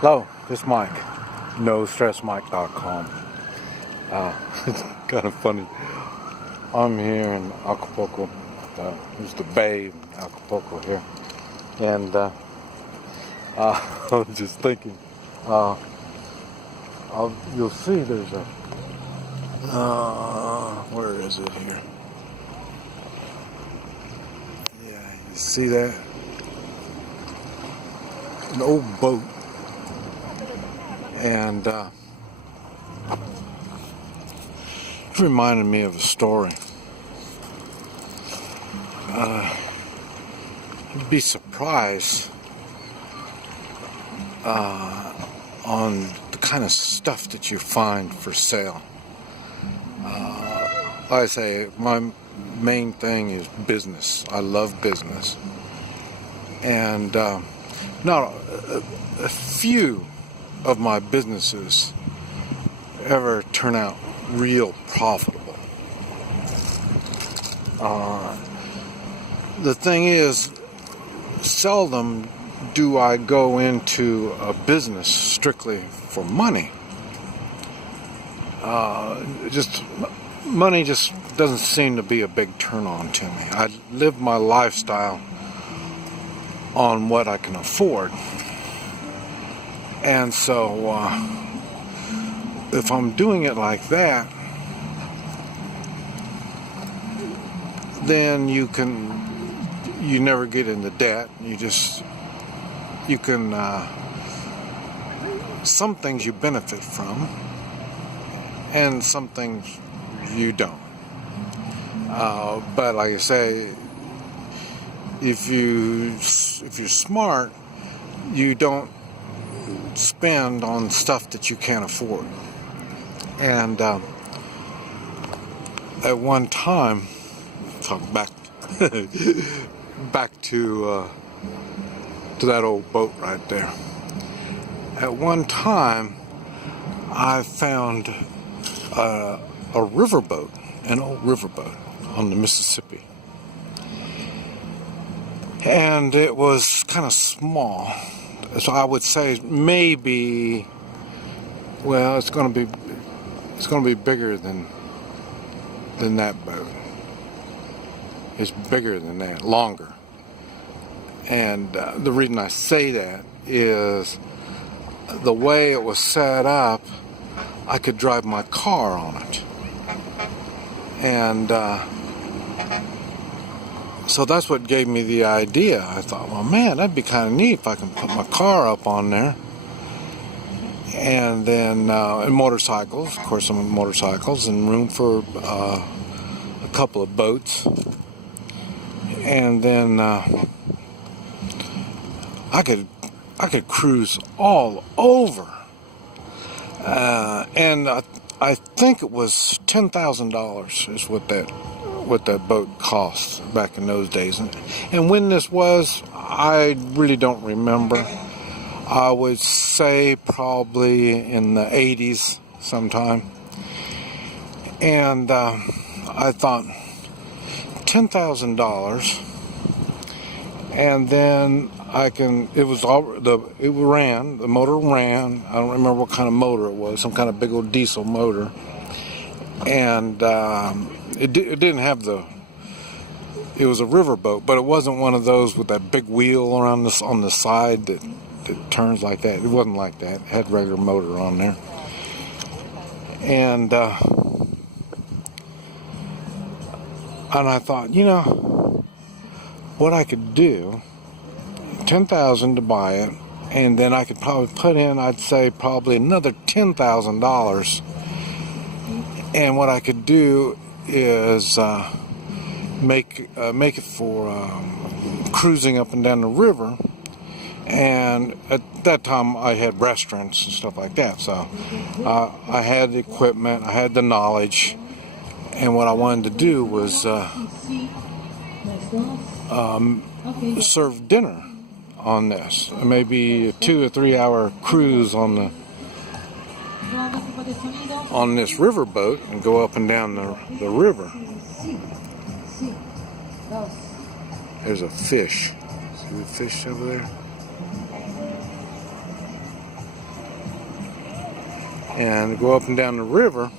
Hello, this is Mike. NoStressMike.com. It's kind of funny. I'm here in Acapulco. There's the bay in Acapulco here. And I'm just thinking, you'll see there's a, where is it here? Yeah, you see that? An old boat. And it reminded me of a story. You'd be surprised on the kind of stuff that you find for sale. Like I say, my main thing is business. I love business. And not a few of my businesses ever turn out real profitable. The thing is, seldom do I go into a business strictly for money. Money just doesn't seem to be a big turn on to me. I live my lifestyle on what I can afford. And so, if I'm doing it like that, then you never get into debt. Some things you benefit from, and some things you don't. But like I say, if you're smart, you don't spend on stuff that you can't afford. And at one time, talk back to that old boat right there. At one time, I found a riverboat, an old riverboat on the Mississippi, and it was kind of small. So I would say maybe, well, it's going to be bigger than that boat. It's bigger than that, longer. And the reason I say that is the way it was set up, I could drive my car on it. And so that's what gave me the idea. I thought, well, man, that'd be kind of neat if I can put my car up on there. And then, and motorcycles, of course, some motorcycles, and room for a couple of boats. And then I could cruise all over. And I think it was $10,000 is what that boat cost back in those days. And when this was, I really don't remember. I would say probably in the 80s sometime. And I thought $10,000, and then the motor ran. I don't remember what kind of motor it was, some kind of big old diesel motor. And it didn't have it was a riverboat, but it wasn't one of those with that big wheel around on the side that turns like that. It wasn't like that. It had regular motor on there. And I thought, what I could do, $10,000 to buy it, and then I could probably put in, I'd say probably another $10,000. And what I could do is make it for cruising up and down the river. And at that time, I had restaurants and stuff like that. So I had the equipment, I had the knowledge, and what I wanted to do was serve dinner on this. Maybe a 2 or 3 hour cruise on this riverboat and go up and down the river. There's a fish. See the fish over there? and go up and down the river.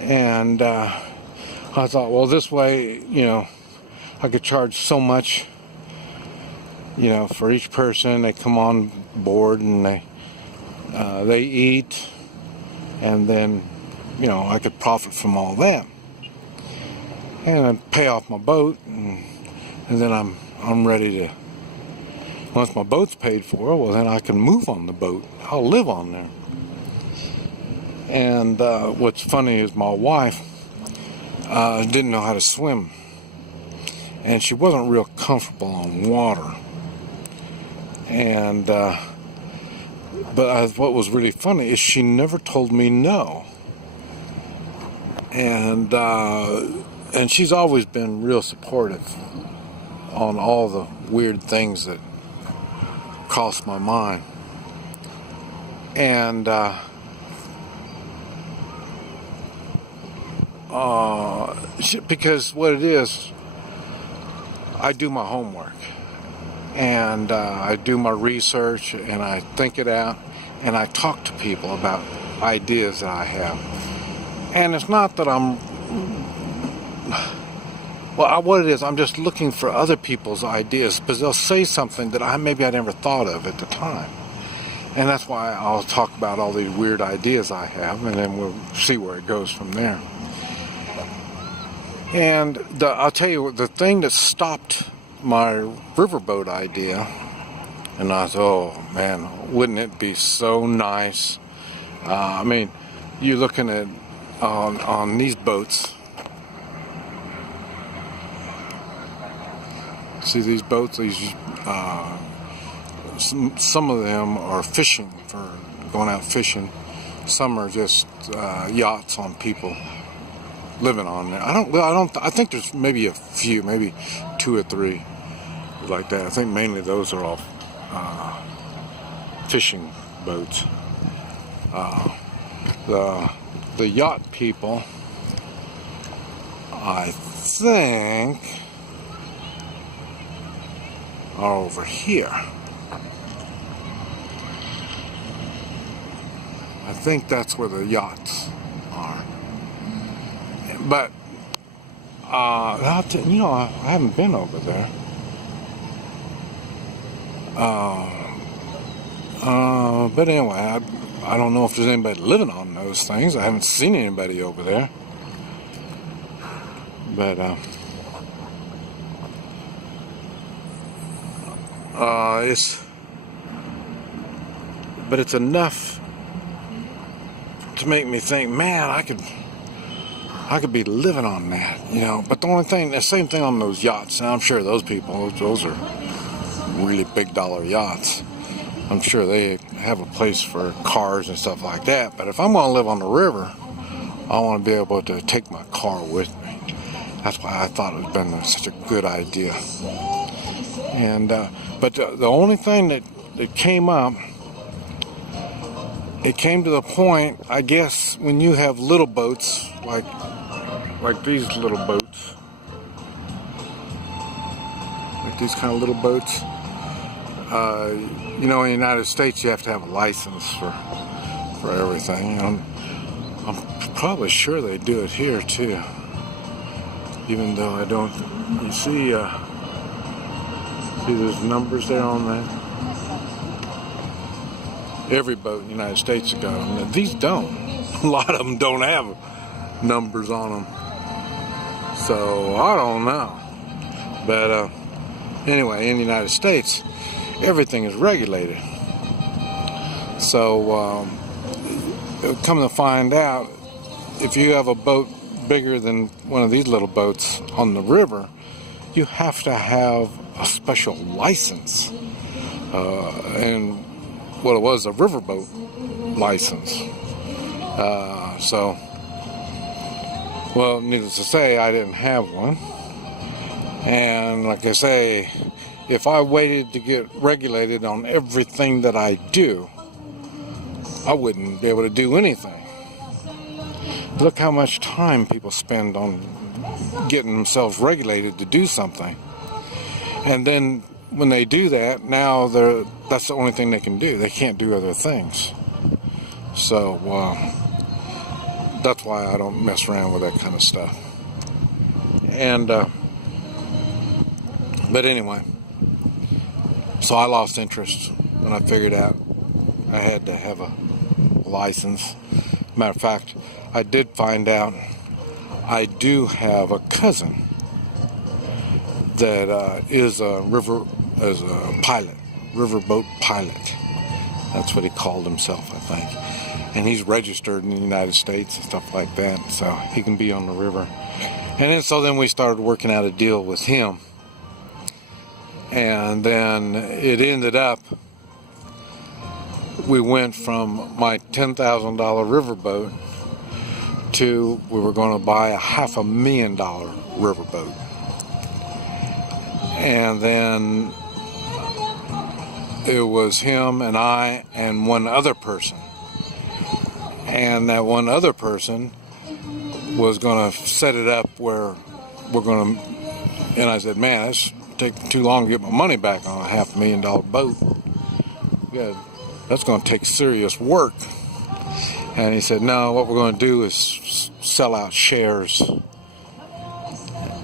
And I thought, well, this way, I could charge so much, for each person. They come on board and they eat, and then, I could profit from all that, and then pay off my boat, and then I'm ready to. Once my boat's paid for, well, then I can move on the boat. I'll live on there. And what's funny is my wife didn't know how to swim, and she wasn't real comfortable on water. And what was really funny is she never told me no. And she's always been real supportive on all the weird things that cross my mind. And because what it is, I do my homework, and I do my research, and I think it out, and I talk to people about ideas that I have. And it's not that what it is, I'm just looking for other people's ideas, because they'll say something that maybe I never thought of at the time. And that's why I'll talk about all these weird ideas I have, and then we'll see where it goes from there. And I'll tell you, the thing that stopped my riverboat idea, and I thought, oh man, wouldn't it be so nice? You're looking at on these boats. See these boats? Some of them are fishing, for going out fishing. Some are just yachts on people living on there. I think there's maybe a few, maybe 2 or 3 like that. I think mainly those are all fishing boats. The yacht people, I think, are over here. I think that's where the yachts are. But I haven't been over there. But anyway, I don't know if there's anybody living on those things. I haven't seen anybody over there. But it's enough to make me think, man, I could be living on that, But the same thing on those yachts. And I'm sure those people, those are really big dollar yachts. I'm sure they have a place for cars and stuff like that. But if I'm going to live on the river, I want to be able to take my car with me. That's why I thought it would have been such a good idea. And but the only thing that came up, it came to the point, I guess, when you have little boats like these little boats, like these kind of little boats. In the United States, you have to have a license for everything. I'm probably sure they do it here too, even though I don't. You see those numbers there on that? Every boat in the United States has got them. Now, these don't. A lot of them don't have numbers on them. So I don't know. But anyway, in the United States, everything is regulated. So come to find out, if you have a boat bigger than one of these little boats on the river, you have to have a special license. And what it was, a riverboat license. Needless to say, I didn't have one. And like I say, if I waited to get regulated on everything that I do, I wouldn't be able to do anything. Look how much time people spend on getting themselves regulated to do something. And then when they do that, now that's the only thing they can do. They can't do other things. So that's why I don't mess around with that kind of stuff. And but anyway, so I lost interest when I figured out I had to have a license. Matter of fact, I did find out I do have a cousin that is a pilot, riverboat pilot. That's what he called himself, I think. And he's registered in the United States and stuff like that, so he can be on the river. And then we started working out a deal with him. And then it ended up, we went from my $10,000 riverboat to we were going to buy a $500,000 riverboat. And then it was him and I and one other person. And that one other person was going to set it up where we're going to, and I said, man, it's taking too long to get my money back on a $500,000 boat. Yeah, that's going to take serious work. And he said, no, what we're going to do is sell out shares.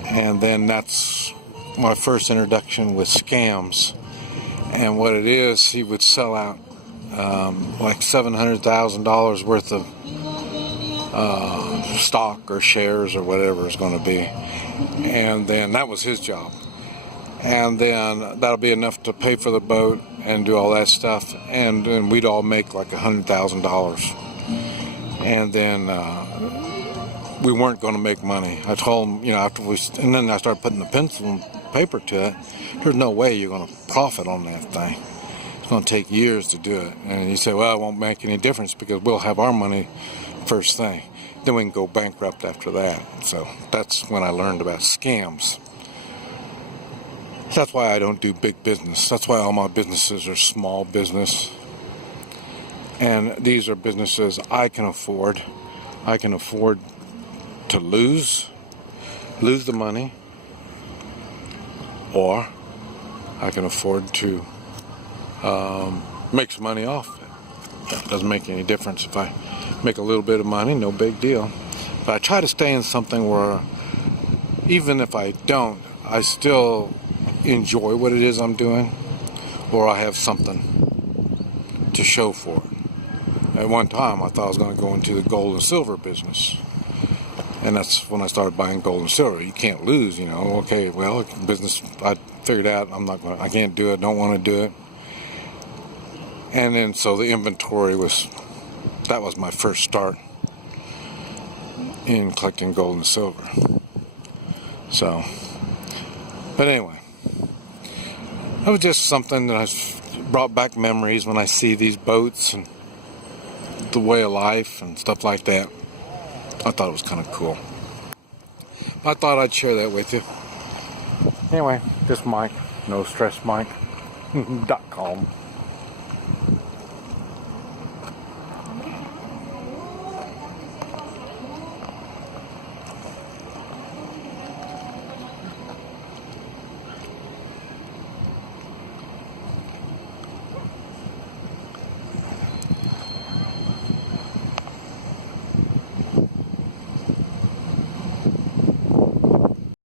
And then that's my first introduction with scams. And what it is, he would sell out like $700,000 worth of stock or shares or whatever it's going to be. And then that was his job. And then that'll be enough to pay for the boat and do all that stuff. And then we'd all make like $100,000. And then we weren't going to make money. I told him, and then I started putting the pencil and paper to it. There's no way you're going to profit on that thing. It's going to take years to do it. And he said, well, it won't make any difference because we'll have our money first thing. Then we can go bankrupt after that. So that's when I learned about scams. That's why I don't do big business. That's why all my businesses are small business. And these are businesses I can afford. I can afford to lose the money, or I can afford to make some money off it. It doesn't make any difference. If I make a little bit of money, no big deal. But I try to stay in something where even if I don't, I still enjoy what it is I'm doing, or I have something to show for it. At one time, I thought I was going to go into the gold and silver business. And that's when I started buying gold and silver. You can't lose, Okay, well, business, I figured out I can't do it, don't want to do it. And then, so the inventory that was my first start in collecting gold and silver. So, but anyway, it was just something that brought back memories when I see these boats and the way of life and stuff like that. I thought it was kind of cool. I thought I'd share that with you. Anyway, this Mike, NoStressMike.com.